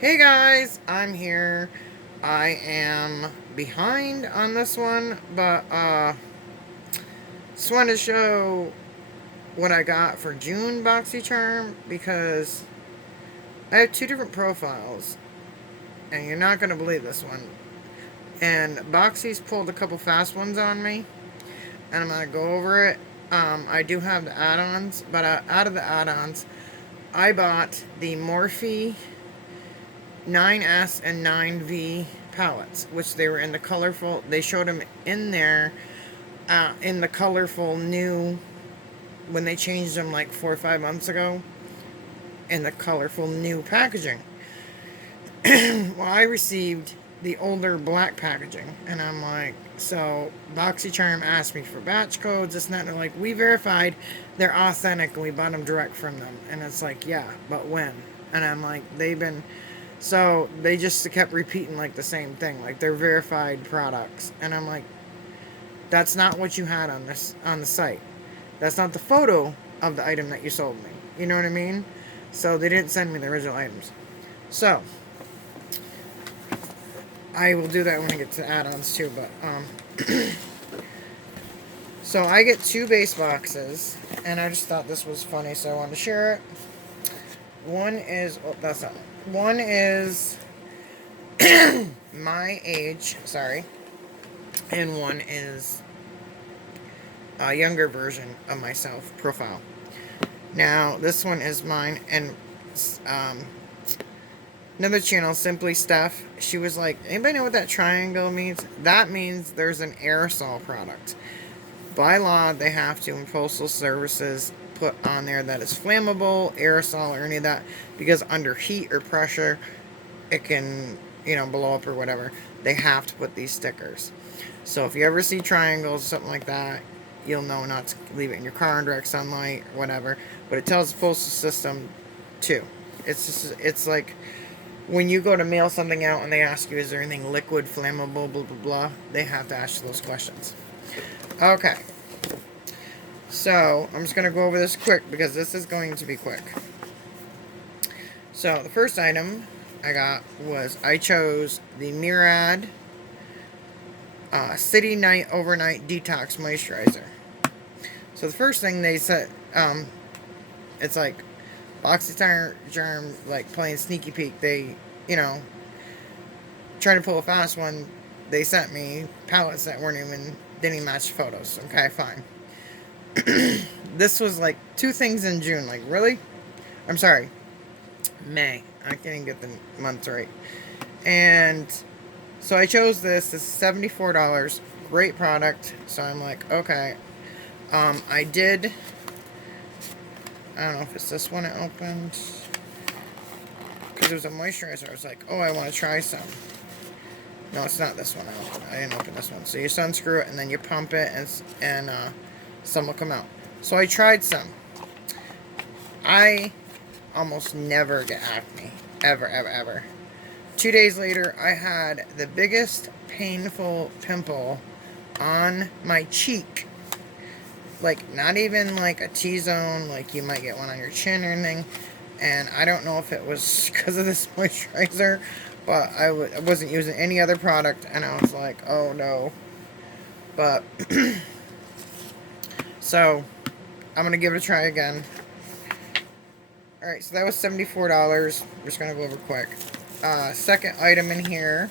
Hey guys, I'm here. I am behind on this one, but just wanted to show what I got for June BoxyCharm because I have two different profiles, and you're not gonna believe this one. And Boxy's pulled a couple fast ones on me, and I'm gonna go over it. I do have the add-ons, but out of the add-ons, I bought the Morphe 9S and 9V palettes, which they were in the colorful. They showed them in there in the colorful new when they changed them like 4 or 5 months ago in the colorful new packaging. Well, I received the older black packaging, and I'm like, so BoxyCharm asked me for batch codes, this and that, and they're like, we verified they're authentic and we bought them direct from them, and it's like, yeah, but when? And I'm like, they've been so they just kept repeating like the same thing, like they're verified products, and I'm like, that's not what you had on the site. That's not the photo of the item that you sold me. You know what I mean? So they didn't send me the original items. So I will do that when I get to add-ons too. But so I get two base boxes, and I just thought this was funny, so I wanted to share it. One is that's not. One is my age, sorry, and one is a younger version of myself profile. Now, this one is mine, and um, another channel, Simply Steph, she was like, anybody know what that triangle means? That means there's an aerosol product. By law, they have to, in postal services, put on there that it's flammable, aerosol, or any of that, because under heat or pressure, it can, blow up or whatever. They have to put these stickers. So if you ever see triangles, something like that, you'll know not to leave it in your car in direct sunlight or whatever. But it tells the postal system too. It's like when you go to mail something out and they ask you, is there anything liquid, flammable, blah blah blah. They have to ask you those questions. Okay. So I'm just gonna go over this quick because this is going to be quick. So the first item I got was I chose the Murad City Night Overnight Detox Moisturizer. So the first thing they said, it's like BoxyCharm, like playing sneaky peek. They, trying to pull a fast one. They sent me palettes that didn't even match photos. Okay, fine. This was like two things in June. Like, really? I'm sorry, May. I can't even get the months right. And so I chose this. This is $74. Great product. So I'm like, okay. I did. I don't know if it's this one it opened. Because it was a moisturizer. I was like, oh, I want to try some. No, it's not this one. I didn't open this one. So you sunscrew it and then you pump it and some will come out. So I tried some. I almost never get acne. Ever, ever, ever. 2 days later, I had the biggest painful pimple on my cheek. Like, not even like a T-zone, like you might get one on your chin or anything. And I don't know if it was because of this moisturizer, but I wasn't using any other product, and I was like, oh no. But, so, I'm going to give it a try again. Alright, so that was $74. We're just going to go over quick. Second item in here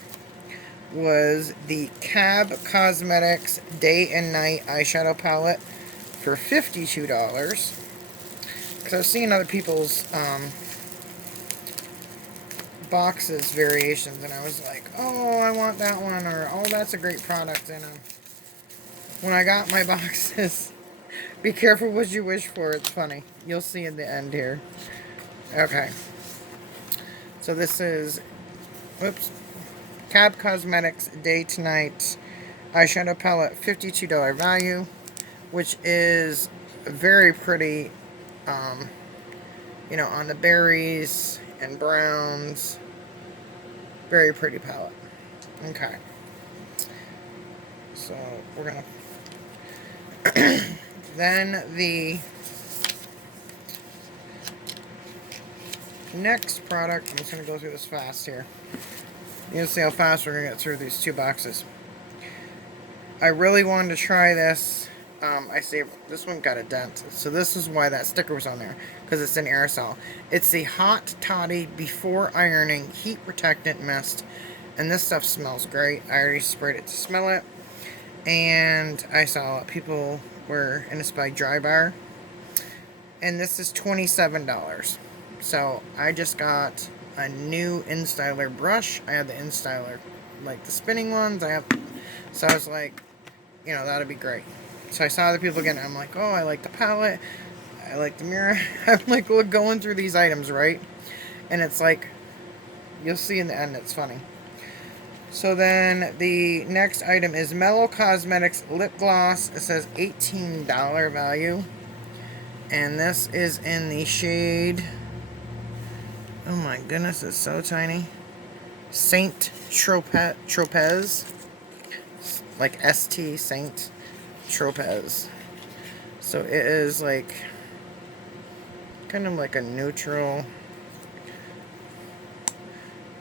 was the Cab Cosmetics Day and Night Eyeshadow Palette for $52. Because I was seeing other people's boxes variations, and I was like, oh, I want that one, or oh, that's a great product. And when I got my boxes, be careful what you wish for. It's funny. You'll see in the end here. Okay. So this is, Cab Cosmetics Day to Night Eyeshadow Palette, $52 value, which is very pretty, on the berries and browns. Very pretty palette. Okay. So we're gonna then the next product, I'm just going to go through this fast here. You can see how fast we're going to get through these 2 boxes. I really wanted to try this. I saved, this one got a dent, so this is why that sticker was on there, because it's an aerosol. It's the Hot Toddy Before Ironing Heat Protectant Mist, and this stuff smells great. I already sprayed it to smell it, and I saw people were in this by Dry Bar, and this is $27. So I just got a new InStyler brush. I have the InStyler, like the spinning ones. So I was like, you know, that'd be great. So I saw other people getting it. I'm like, oh, I like the palette. I like the mirror. I'm like, look, going through these items, right? And it's like, you'll see in the end, it's funny. So then the next item is Mellow Cosmetics Lip Gloss. It says $18 value. And this is in the shade, oh my goodness, it's so tiny. Saint Tropez. Like ST Saint Tropez. So it is like kind of like a neutral,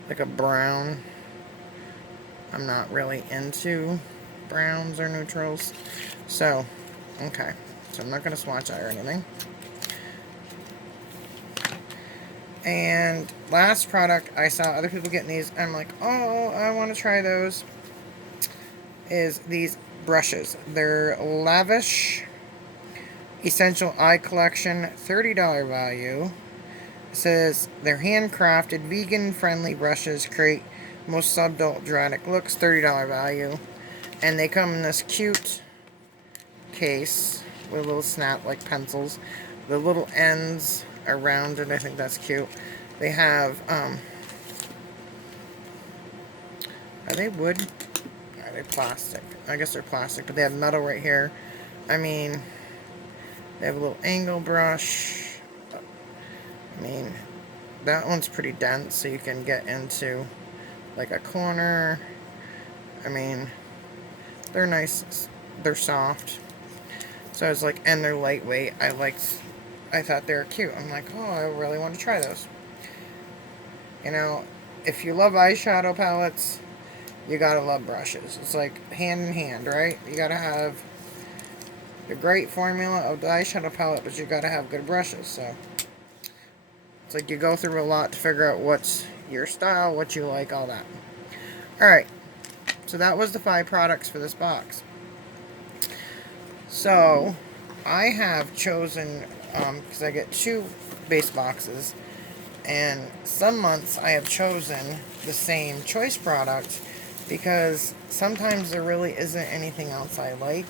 like a brown. I'm not really into browns or neutrals. So, okay. So I'm not going to swatch that or anything. And last product, I saw other people getting these. I'm like, oh, I want to try those. Is these brushes. They're Lavish Essential Eye Collection, $30 value. It says they're handcrafted, vegan-friendly brushes create most subtle dramatic looks, $30 value. And they come in this cute case with a little snap like pencils. The little ends are rounded. I think that's cute. They have, are they wood? Are they plastic? I guess they're plastic, but they have metal right here. I mean, they have a little angle brush. I mean, that one's pretty dense, so you can get into like a corner. I mean, they're nice. They're soft. So I was like, and they're lightweight. I thought they were cute. I'm like, oh, I really want to try those. You know, if you love eyeshadow palettes, you gotta love brushes. It's like hand in hand, right? You gotta have the great formula of the eyeshadow palette, but you gotta have good brushes. So it's like you go through a lot to figure out what's your style, what you like, all that. Alright, so that was the 5 products for this box. So I have chosen, because I get 2 base boxes, and some months I have chosen the same choice product because sometimes there really isn't anything else I like,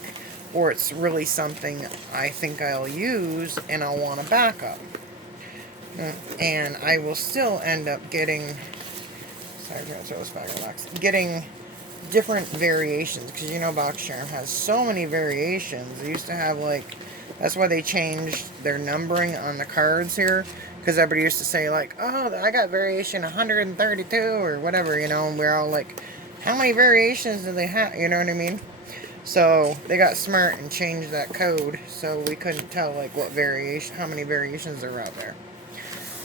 or it's really something I think I'll use and I'll want a backup. And I will still end up getting, sorry, I'm going to throw this back in the box, getting different variations, because you know BOXYCHARM has so many variations. They used to have like, that's why they changed their numbering on the cards here, because everybody used to say like, oh, I got variation 132 or whatever, you know, and we're all like, how many variations do they have, you know what I mean? So they got smart and changed that code so we couldn't tell like what variation, how many variations are out there.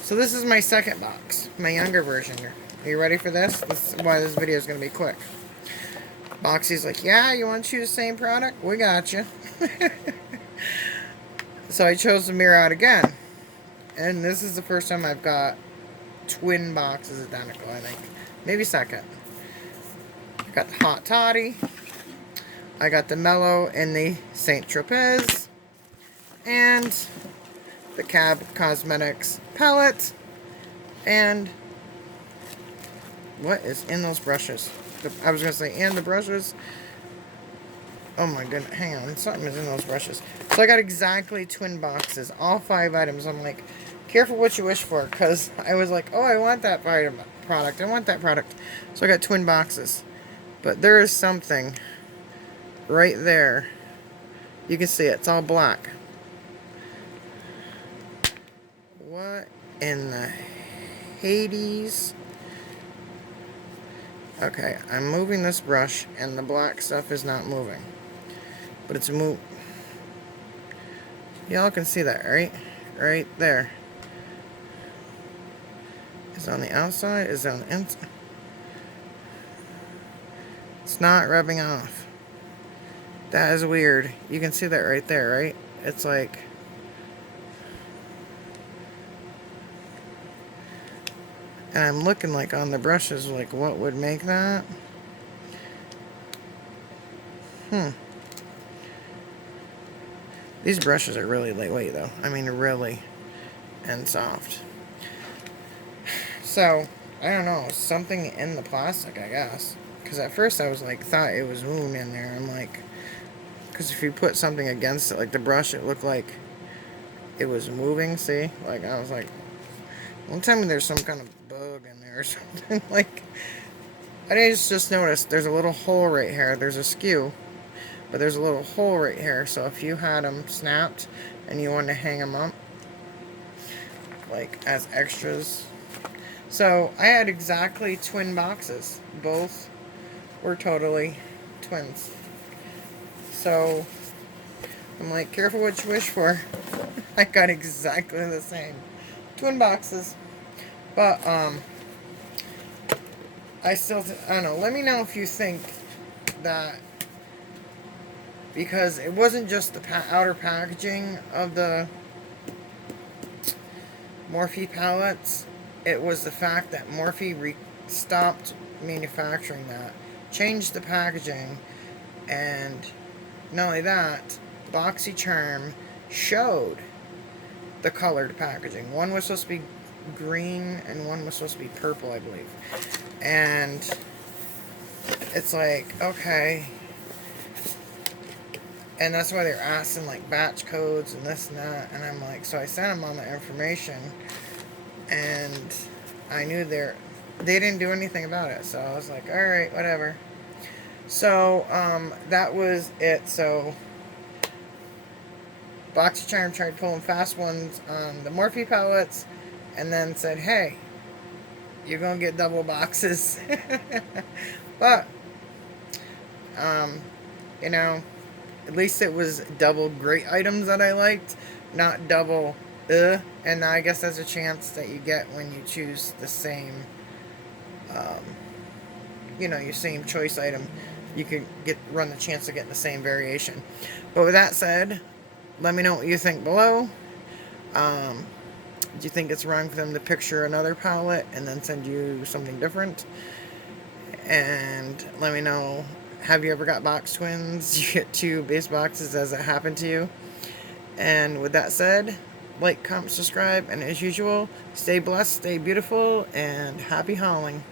So this is my second box, my younger version. Are you ready for this? This is why this video is going to be quick. Boxy's like, yeah, you want to choose the same product? We got you. So I chose the mirror out again. And this is the first time I've got twin boxes identical, I think. Maybe second. I got the Hot Toddy. I got the Mellow and the Saint Tropez. And the Cab Cosmetics palette. And what is in those brushes? I was going to say, and the brushes. Oh my goodness, hang on, something is in those brushes. So I got exactly twin boxes, all 5 items. I'm like, careful what you wish for, because I was like, oh, I want that product, I want that product. So I got twin boxes. But there is something right there. You can see it, it's all black. What in the Hades? Okay, I'm moving this brush, and the black stuff is not moving. But it's y'all can see that, right? Right there. Is it on the outside? Is it on the inside? It's not rubbing off. That is weird. You can see that right there, right? It's like... And I'm looking like on the brushes, like what would make that? These brushes are really lightweight though. I mean, really, and soft. So, I don't know, something in the plastic, I guess. Because at first I was like, thought it was wound in there. I'm like, because if you put something against it, like the brush, it looked like it was moving, see? Like, I was like, don't tell me there's some kind of bug in there or something. Like, I just noticed there's a little hole right here. There's a skew, but there's a little hole right here. So if you had them snapped and you wanted to hang them up, like as extras. So I had exactly twin boxes. Both were totally twins. So I'm like, careful what you wish for. I got exactly the same twin boxes. But I don't know. Let me know if you think that, because it wasn't just the outer packaging of the Morphe palettes, it was the fact that Morphe stopped manufacturing that, changed the packaging, and not only that, BOXYCHARM showed the colored packaging. One was supposed to be green and one was supposed to be purple, I believe. And it's like, okay. And that's why they're asking like batch codes and this and that. And I'm like, so I sent them all the information, and I knew they didn't do anything about it. So I was like, all right, whatever. So that was it. So BOXYCHARM tried pulling fast ones on the Morphe palettes, and then said, hey, you're gonna get double boxes. But you know, at least it was double great items that I liked, not double and I guess that's a chance that you get when you choose the same your same choice item. You could run the chance of getting the same variation. But with that said, let me know what you think below. Do you think it's wrong for them to picture another palette and then send you something different? And let me know, have you ever got box twins? You get two base boxes, as it happened to you? And with that said, like, comment, subscribe, and as usual, stay blessed, stay beautiful, and happy hauling.